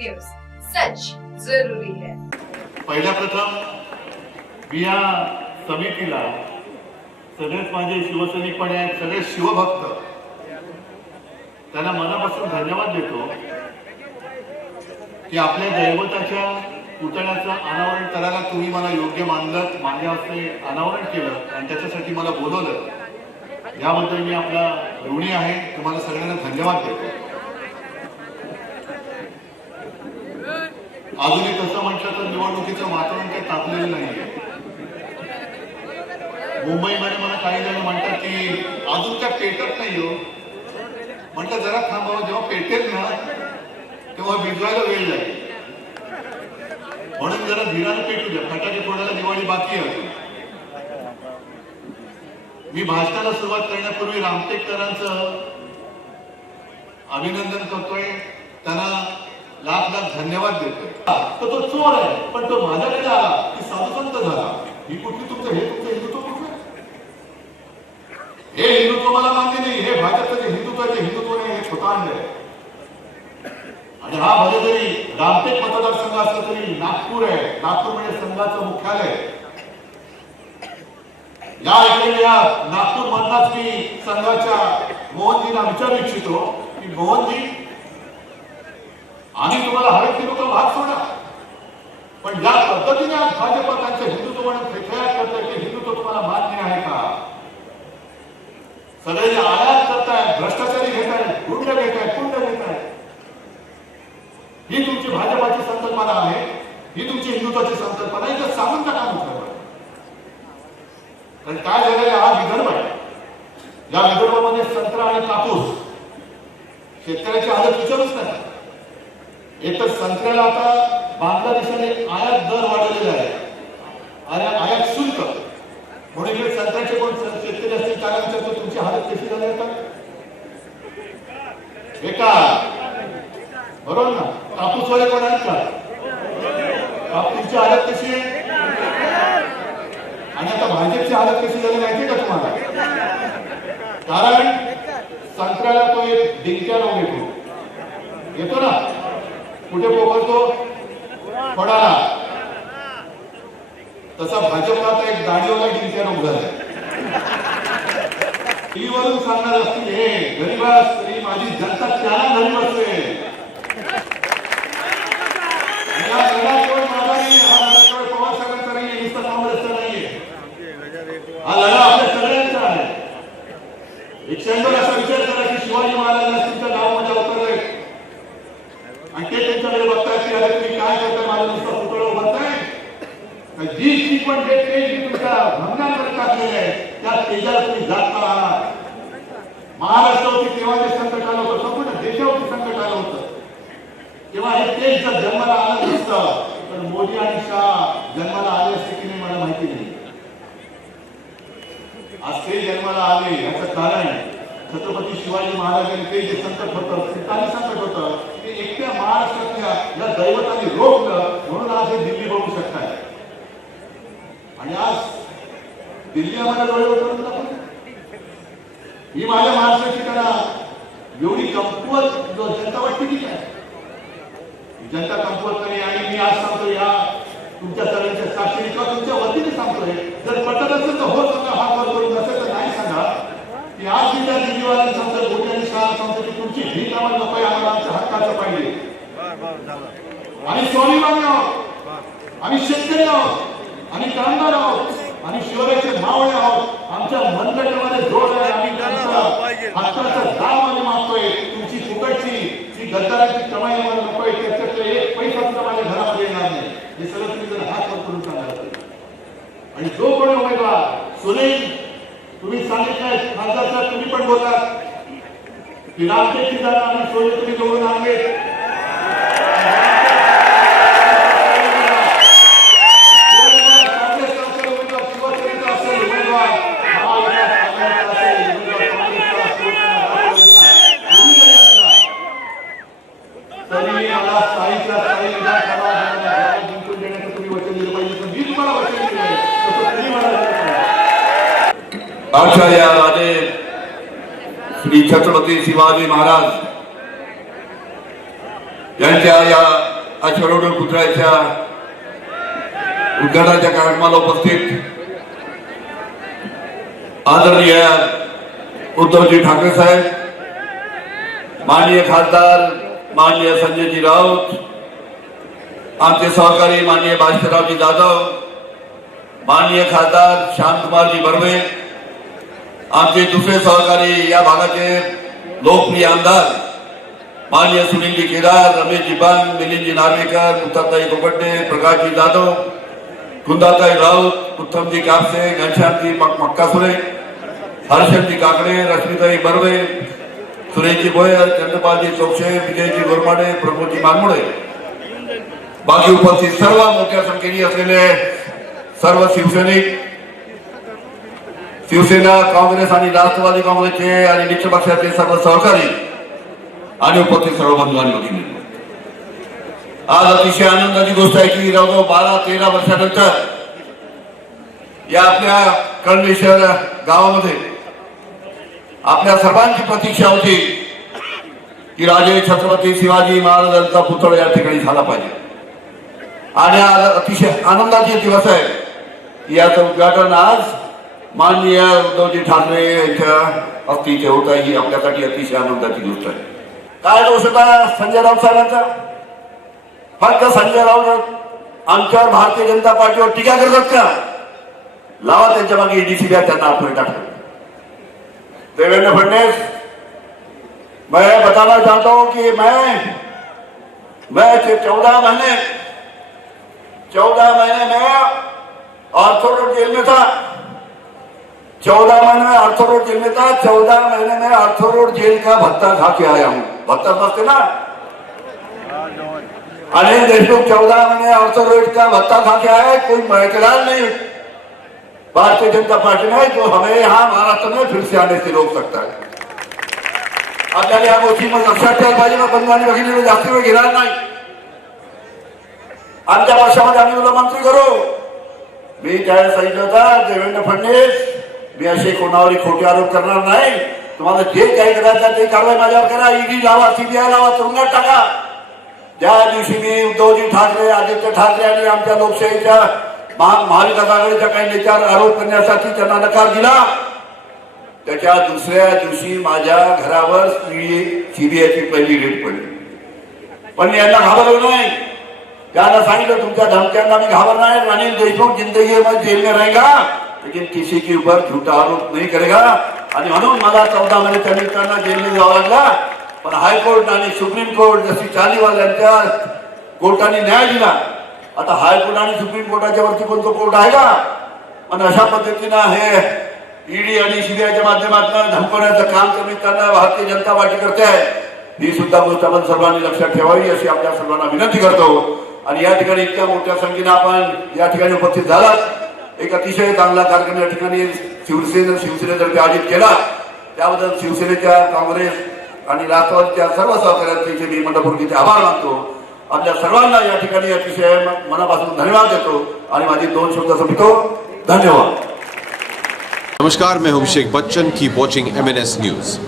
News, सच जरूरी है। पहिल्या प्रथम मी या समितीला सगळेच माझे शिवसैनिक पण आहेत, सगळे शिवभक्त, त्यांना मनापासून धन्यवाद देतो की आपल्या दैवताच्या पुतळ्याचं अनावरण करायला तुम्ही मला योग्य मानलं, माझ्या हस्ते अनावरण केलं आणि त्याच्यासाठी मला बोलवलं, याबद्दल मी आपला ऋणी आहे। तुम्हाला सगळ्यांना धन्यवाद देतो। अजूनही तसं म्हटलं तर निवडणुकीचं वातावरण काही तापलेलं नाहीये। मुंबईमध्ये मला काही जण म्हणतात की अजून काय पेटत नाही हो। म्हटलं जरा थांबावं, जेव्हा पेटेल ना तेव्हा भिजवायला वेळ लागेल, म्हणून जरा धीराने पेटू द्या। फटाके फोडायला दिवाळी बाकी आहे। मी भाषणाला सुरुवात करण्यापूर्वी रामटेककरांचं अभिनंदन करतोय, त्यांना लाख लाख धन्यवाद देतोय। तर तो चोर आहे पण तो माझ्याकडे आला की साधुसंत झाला। ही कुठली तुमचं हिंदुत्व कुठलं? हे हिंदुत्व मला मान्य नाही। हे भाजपचं जे हिंदुत्व नाही, हे खोटांड आहे। आणि हा भले जरी रामटेक मतदारसंघ असला तरी नागपूर आहे। नागपूर म्हणजे संघाचं मुख्यालय। या नागपूर मधलाच मी संघाच्या मोहनजींना विचारू इच्छितो की मोहनजी, आम्ही तुम्हाला हवे ते लोक भाग सोडा, पण ज्या पद्धतीने आज भाजप त्यांचं हिंदुत्व म्हणून फेफायात करताय ते हिंदुत्व तुम्हाला मान्य आहे का? सगळे जे आयात करतायत, भ्रष्टाचारी घेत आहेत, गुंड घेत आहेत, कुंड घेत आहेत, ही तुमची भाजपाची संकल्पना आहे, ही तुमची हिंदुत्वाची संकल्पना आहे। जर सांगून टाका म्हटलं, कारण काय झालेलं हा विदर्भ आहे। या विदर्भामध्ये संत्रा आणि कापूस, शेतकऱ्याची हालत विचारूच नाही। एक तर संत्र्याला आता बांगलादेशाने आयात दर वाढवलेला आहे आणि आयात शुल्क, म्हणून इकडे संत्र्याचे कोण शेतकरी असतील त्याला विचारतो तुमची हालत कशी झाली आता? बेकार, बरोबर ना? कापूसवाले कोण आहेत का? कापूसची हालत कशी आहे? आणि आता भाजपची हालत कशी झाली माहितीये का तुम्हाला? कारण संत्र्याला तो एक डिंक्या रोग येतो ना, कुठे पोखरतो? फळाला। तसा भाजपला आता एक दाढीवाला डिंक्या रोग झालाय। टीव्हीवरून सांगणार असतील, हे गरीबास तरी माझी जनता त्याला घरी बसते। हा लढा पवार साहेबांचा नाहीये, नुसता काँग्रेसचा नाहीये, हा लढा आपल्या सगळ्यांचा आहे। एक क्षणभर असा विचार करा की शिवाजी महाराजांना तुमच्या गावामध्ये उतरले आणि ते त्यांच्याकडे बघतायत की अरे तुम्ही काय करताय, माझं नुसतं पुतळा उभारताय? जी शिकवण जे तेज मी तुमच्या भंगांकडे टाकलेले आहे त्या तेजाला तुम्ही जाता आहात। महाराष्ट्रावरती तेव्हा जे संकट आलं होतं, संपूर्ण देशावरती संकट आलं होतं, तेव्हा हे तेज जर जन्माला आलं नसतं तर मोदी आणि शाह जन्माला आले असते की नाही मला माहिती नाही। आज ते जन्माला आले याचं कारण छत्रपती शिवाजी महाराजांनी ते जे संकट होतं, सिद्धांत संकट होतं, ते एकट्या महाराष्ट्रातल्या या दैवतांनी रोखलं, म्हणून आज हे दिल्ली बघू शकताय। आणि आज दिल्ली आम्हाला डोळे उघडून दाखवते। ही माझ्या महाराष्ट्राची करा एवढी कमकुवत जनता वाटते की काय? जनता कमकुवत नाही। आणि मी आज सांगतो या तुमच्या सगळ्यांच्या साक्षीने किंवा तुमच्या वतीने सांगतोय, जर पटत असेल तर हो सांगा, हात वर करून नसेल तर नाही सांगा की आज मी त्या दिल्लीवाल्यांना सांगतो, मोदी आणि शाह सांगतो की तुमची भीक आम्हाला नको आहे, आम्हाला आमच्या हक्काचं पाहिजे। आणि स्वाभिमानी आहोत, आम्ही शेतकरी आहोत, आम्ही कामगार आहोत, आम्ही शिवरायाचे मावळे आहोत। आमच्या मनगटामध्ये जोर आहे, आम्ही त्यांचा हक्काचा दाम आम्ही मागतोय। तुमची फुकटची जी गद्दारांची कमाई आम्हाला नको आहे, त्याच्यातलं एक पैसा सुद्धा माझ्या घरामध्ये येणार नाही। हे सगळं तुम्ही जर हात वर करून सांगाल। आणि जो कोणी उमेदवार सुनील तुम्ही सांगितलंय, खासदार साहेब तुम्ही पण बोललात की रामटेकची जागा आम्ही सोडली, तुम्ही निवडून आणले। आचार्य राजे श्री छत्रपती शिवाजी महाराज यांच्या या अश्वरूढ पुतळ्याच्या उद्घाटनाच्या कार्यक्रमाला उपस्थित आदरणीय उद्धवजी ठाकरे साहेब, माननीय खासदार माननीय संजयजी राऊत, आमचे सहकारी माननीय भास्कररावजी जाधव, माननीय खासदार श्यामकुमारजी बर्वे, आमचे दुसरे सहकारी या भागाचे लोकप्रिय आमदार माननीय सुनीलजी केदार, रमेशजी बन, मिलिंदजी नार्वेकर, मुक्ताताई कोकटे, प्रकाशजी जाधव, कुंदाताई राऊत, उत्तमजी कापसे, घनश्यामजी मक्कासुरे, हर्षदजी काकडे, रश्मीताई बर्वे, सुरेशजी भोयर, चंद्रपालजी चोक्षे, विजयजी गोरमाडे, प्रमोदजी मानमुळे, बाकी उपस्थित सर्व मोठ्या संख्येने असलेले सर्व शिवसैनिक, शिवसेना, काँग्रेस आणि राष्ट्रवादी काँग्रेसचे आणि मित्र पक्षाचे सर्व सहकारी आणि उपस्थित सर्व बंधू आणि भगिनी, आज अतिशय आनंदाची गोष्ट आहे की 12-13 वर्षानंतर या आपल्या कळमेश्वर गावामध्ये आपल्या सर्वांची प्रतीक्षा होती की राजे छत्रपती शिवाजी महाराजांचा पुतळा या ठिकाणी झाला पाहिजे. आणि आज अतिशय आनंदाचे दिवस आहे की याचं उद्घाटन आज माननीय उद्धवजी ठाकरे यांच्या हस्ते होत आहे. ही आपल्यासाठी अतिशय आनंदाची गोष्ट आहे. काय दोष होता संजय राऊत साहेबांचा? फक्त संजय राऊत आमच्यावर भारतीय जनता पार्टीवर टीका करतात का? लावा त्यांच्या मागे ईडीसीबी त्यांना आतमध्ये टाकलं. देवेंद्र फडणवीस, मैं बताना चाहता हूं कि मैं 14 महीने में आर्थर रोड जेल में था. 14 महीने में आर्थर रोड जेल में था. 14 महीने में आर्थर रोड जेल का भत्ता खा के आया हूं. भत्ता समझते ना? अनिल देशमुख 14 महीने आर्थर रोड का भत्ता खा के आया. कोई महकलाल नहीं भारतीय जनता पार्टी में जो हमें यहाँ महाराष्ट्र में फिर से आने से रोक सकता है. आपल्याला या गोष्टी मग लक्षात ठेवायला पाहिजे. मग बंधू आणि भगिनीला जास्त वेळ घेणार नाही. आमच्या पक्षामध्ये आम्ही तुला मंत्री करू. मी त्यावेळेस सांगितलं होतं देवेंद्र फडणवीस, मी असे कोणावरही खोटे आरोप करणार नाही. तुम्हाला जे काही करायचं ते कारवाई माझ्यावर करा. ईडी लावा, सीबीआय लावा, तुरुंगात टाका. ज्या दिवशी मी उद्धवजी ठाकरे, आदित्य ठाकरे आणि आमच्या लोकशाहीच्या महाविकास आघाडीच्या काही नेत्यावर आरोप करण्यासाठी त्यांना नकार दिला, त्याच्या दुसऱ्या दिवशी माझ्या घरावर सीबीआयची पहिली रेड पडली. पण मी यांना घाबरलो नाही. त्यांना सांगितलं तुमच्या धमक्यांना मी घाबरणार नाही. अनिल देशमुख जिंदगी में जेल में रहेगा लेकिन किसी के ऊपर झूठा आरोप नहीं करेगा. आणि म्हणून मला 14 महिने त्यांना जेलमध्ये जावं लागला. पण हायकोर्ट आणि सुप्रीम कोर्ट जशी चालीवाल्यांच्या कोर्टाने न्याय दिला, आता हायकोर्ट आणि सुप्रीम कोर्टाच्या वरती कोणतं कोर्ट आहे का? पण अशा पद्धतीनं हे ईडी आणि सीबीआयच्या माध्यमातून धमकवण्याचं काम करताना भारतीय जनता पार्टी करते आहे. ही सुद्धा गोष्ट आपण सर्वांनी लक्षात ठेवावी अशी आपल्या सर्वांना विनंती करतो. आणि या ठिकाणी इतक्या मोठ्या संख्येने आपण या ठिकाणी उपस्थित झालात. एक अतिशय चांगला कार्यक्रम या ठिकाणी शिवसेनेतर्फे आयोजित केला. त्याबद्दल शिवसेनेच्या, काँग्रेस आणि राष्ट्रवादीच्या सर्व सहकार्यांचे मी मनपूर्वक आभार मानतो. आपल्या सर्वांना या ठिकाणी अतिशय मनापासून धन्यवाद देतो आणि माझी 2 शब्द संपतो. धन्यवाद. नमस्कार, मैं हूं Abhishek Bachchan. Keep watching MNS news.